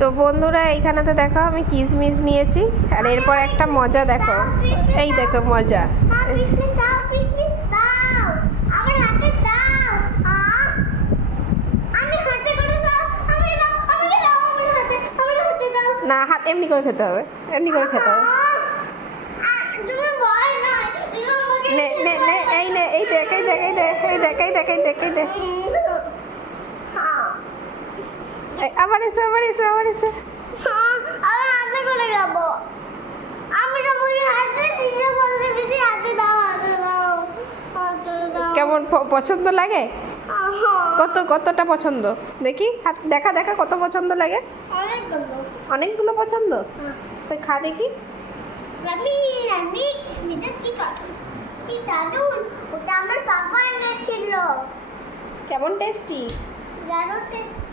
তো বন্ধুরা এইখানেতে দেখো আমি কিশমিশ নিয়েছি, আর এরপর একটা মজা দেখো, এই দেখো মজা। না, হাত এমনি করে খেতে হবে, এমনি করে খেতে হবে। নে নে নে, এই নে, এই দেখ, এই দেখ, এই দেখ, এই দেখ, এই দেখ, এই দেখ, এই দেখ। আবার এসে, আবার এসে, আবার এসে। কেমন পছন্দ লাগে? কতটা পছন্দ দেখি, হাত দেখা দেখা, কত পছন্দ লাগে? অনেকগুলো পছন্দ। তুই খা দেখি। ওটা আমার পাপা এনেছিল। কেমন টেস্টি? দারুণ টেস্টি।